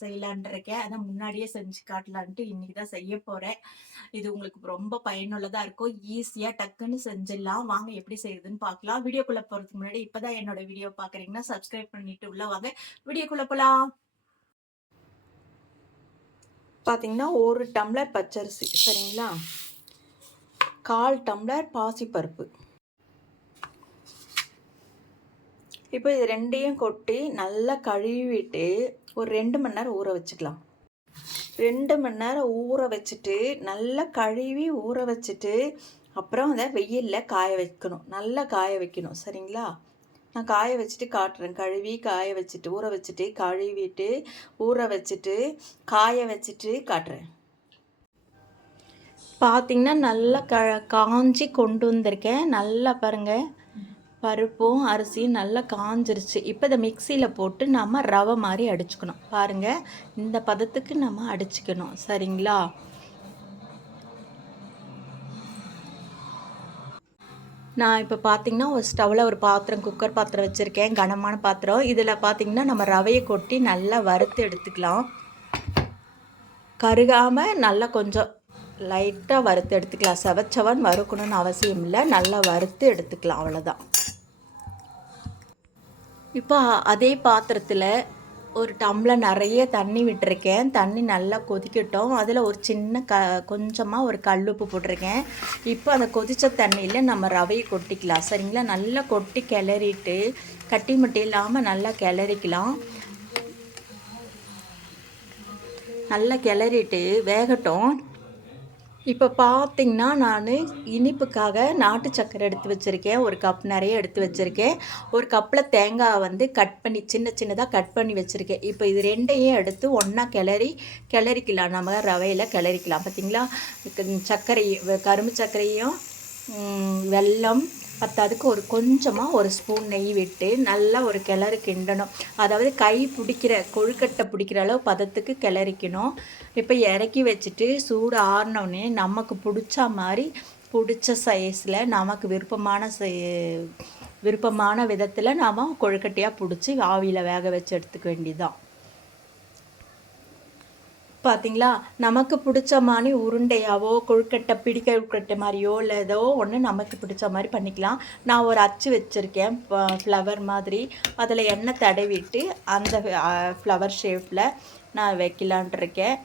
செய்யலான்னு இருக்கேன் அதான் முன்னாடியே செஞ்சு காட்டலான்ட்டு இன்னைக்கு தான் செய்ய போறேன். இது உங்களுக்கு ரொம்ப பயனுள்ளதா இருக்கும். ஈஸியா டக்குன்னு செஞ்சிடலாம். வாங்க எப்படி செய்யுதுன்னு பார்க்கலாம். வீடியோக்குள்ள போறதுக்கு முன்னாடி இப்பதான் என்னோட வீடியோ பாக்குறீங்கன்னா சப்ஸ்கிரைப் பண்ணிட்டு உள்ள வாங்க. வீடியோக்குள்ள போலாம். பார்த்தீங்கன்னா ஒரு டம்ளர் பச்சரிசி சரிங்களா? கால் டம்ளர் பாசிப்பருப்பு. இப்போ இது ரெண்டையும் கொட்டி நல்லா கழுவிட்டு ஒரு ரெண்டு மணி நேரம் ஊற வச்சுக்கலாம். ரெண்டு மணி நேரம் ஊற வச்சுட்டு நல்லா கழுவி ஊற வச்சுட்டு அப்புறம் அதை வெயிலில் காய வைக்கணும். நல்லா காய வைக்கணும் சரிங்களா? நான் காய வச்சுட்டு காட்டுறேன். கழுவி காய வச்சுட்டு ஊற வச்சுட்டு கழுவிட்டு ஊற வச்சுட்டு காய வச்சுட்டு காட்டுறேன். பார்த்தீங்கன்னா நல்லா க காஞ்சி கொண்டு வந்திருக்கேன். நல்லா பாருங்கள் பருப்பும் அரிசியும் நல்லா காஞ்சிருச்சு. இப்போ இதை மிக்சியில் போட்டு நம்ம ரவை மாதிரி அடிச்சுக்கணும். பாருங்கள் இந்த பதத்துக்கு நம்ம அடிச்சுக்கணும். சரிங்களா? நான் இப்போ பார்த்தீங்கன்னா ஒரு ஸ்டவ்வில் ஒரு பாத்திரம் குக்கர் பாத்திரம் வச்சுருக்கேன். கனமான பாத்திரம். இதில் பார்த்தீங்கன்னா நம்ம ரவையை கொட்டி நல்லா வறுத்து எடுத்துக்கலாம். கருகாமல் நல்லா கொஞ்சம் லைட்டாக வறுத்து எடுத்துக்கலாம். செவச்சவன் வறுக்கணும்னு அவசியம் இல்லை. நல்லா வறுத்து எடுத்துக்கலாம். அவ்வளோதான் இப்போ அதே பாத்திரத்தில் ஒரு டம்ளர் நிறைய தண்ணி விட்டுருக்கேன். தண்ணி நல்லா கொதிக்கட்டும். அதில் ஒரு சின்ன க கொஞ்சமாக ஒரு கல்லுப்பு போட்டிருக்கேன். இப்போ அந்த கொதித்த தண்ணியில் நம்ம ரவையை கொட்டிக்கலாம். சரிங்களா? நல்லா கொட்டி கிளறிட்டு கட்டி மட்டி இல்லாமல் நல்லா கிளறிக்கலாம். நல்லா கிளறிட்டு வேகட்டும். இப்போ பார்த்தீங்கன்னா நான் இனிப்புக்காக நாட்டு சக்கரை எடுத்து வச்சுருக்கேன். ஒரு கப் நிறைய எடுத்து வச்சுருக்கேன். ஒரு கப்பில் தேங்காய் வந்து கட் பண்ணி சின்ன சின்னதாக கட் பண்ணி வச்சுருக்கேன். இப்போ இது ரெண்டையும் எடுத்து ஒன்றா கிளறி கிளறிக்கலாம். நம்ம ரவையில் கிளறிக்கலாம். பார்த்திங்களா சர்க்கரை கரும்பு சர்க்கரையும் வெல்லம் பத்தாதுக்கு ஒரு கொஞ்சமாக ஒரு ஸ்பூன் நெய் விட்டு நல்லா ஒரு கிளறு கிண்டணும். அதாவது கை பிடிக்கிற கொழுக்கட்டை பிடிக்கிற அளவு பதத்துக்கு கிளறிக்கணும். இப்போ இறக்கி வச்சுட்டு சூடு ஆறினோடனே நமக்கு பிடிச்ச மாதிரி பிடிச்ச சைஸில் நமக்கு விருப்பமான விருப்பமான விதத்தில் நாம் கொழுக்கட்டையாக பிடிச்சி ஆவியில் வேக வச்சு எடுத்துக்க வேண்டியதுதான். பார்த்தீங்களா நமக்கு பிடிச்ச மாதிரி உருண்டையாவோ கொழுக்கட்டை பிடிக்க கொழுக்கட்டை மாதிரியோ இல்லை ஏதோ ஒன்று நமக்கு பிடிச்ச மாதிரி பண்ணிக்கலாம். நான் ஒரு அச்சு வச்சுருக்கேன் ஃப்ளவர் மாதிரி. அதில் எண்ணெய் தடவிட்டு அந்த ஃப்ளவர் ஷேப்பில் நான் வைக்கலான் இருக்கேன்.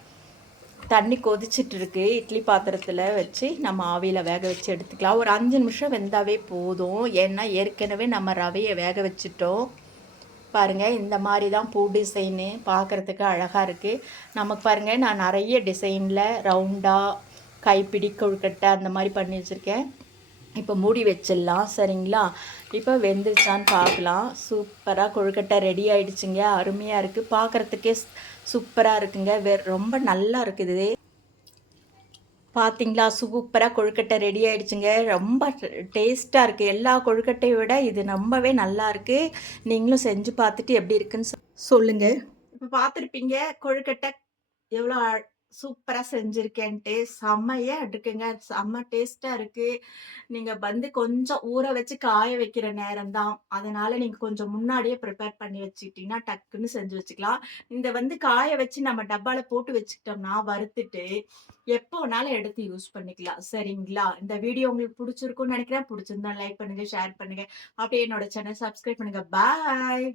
தண்ணி கொதிச்சிட்ருக்கு இட்லி பாத்திரத்தில் வச்சு நம்ம ஆவியில் வேக வச்சு எடுத்துக்கலாம். ஒரு அஞ்சு நிமிஷம் வெந்தாவே போதும். ஏன்னா ஏற்கனவே நம்ம ரவையை வேக வச்சுட்டோம். பாருங்கள் இந்த மாதிரி தான் பூ டிசைனு பார்க்குறதுக்கு அழகாக இருக்குது நமக்கு பாருங்கள் நான் நிறைய டிசைனில் ரவுண்டாக கைப்பிடி கொழுக்கட்டை அந்த மாதிரி பண்ணி வச்சுருக்கேன். இப்போ மூடி வச்சிடலாம் சரிங்களா? இப்போ வெந்துருச்சான்னு பார்க்கலாம் சூப்பராக கொழுக்கட்டை ரெடி ஆகிடுச்சிங்க அருமையாக இருக்குது பார்க்குறதுக்கே சூப்பராக இருக்குங்க. வெ ரொம்ப நல்லா இருக்குது. பார்த்தீங்களா சூப்பராக கொழுக்கட்டை ரெடி ஆகிடுச்சுங்க ரொம்ப டேஸ்ட்டாக இருக்குது எல்லா கொழுக்கட்டையை விட இது ரொம்பவே நல்லா இருக்குது நீங்களும் செஞ்சு பார்த்துட்டு எப்படி இருக்குன்னு சொல்லுங்கள் இப்போ பார்த்துருப்பீங்க கொழுக்கட்டை எவ்வளோ சூப்பராக செஞ்சுருக்கேன்ட்டு. செம்மையாக இருக்குங்க செம்ம டேஸ்ட்டாக இருக்குது நீங்கள் வந்து கொஞ்சம் ஊற வச்சு காய வைக்கிற நேரம் தான் அதனால் நீங்கள் கொஞ்சம் முன்னாடியே ப்ரிப்பேர் பண்ணி வச்சுக்கிட்டிங்கன்னா டக்குன்னு செஞ்சு வச்சுக்கலாம். இந்த வந்து காய வச்சு நம்ம டப்பாவில் போட்டு வச்சுக்கிட்டோம்னா வறுத்துட்டு எப்போ வேணாலும் எடுத்து யூஸ் பண்ணிக்கலாம். சரிங்களா? இந்த வீடியோ உங்களுக்கு பிடிச்சிருக்கும்னு நினைக்கிறேன். பிடிச்சிருந்தா லைக் பண்ணுங்கள் ஷேர் பண்ணுங்கள் அப்படியே என்னோட சேனல் சப்ஸ்கிரைப் பண்ணுங்கள் பாய்.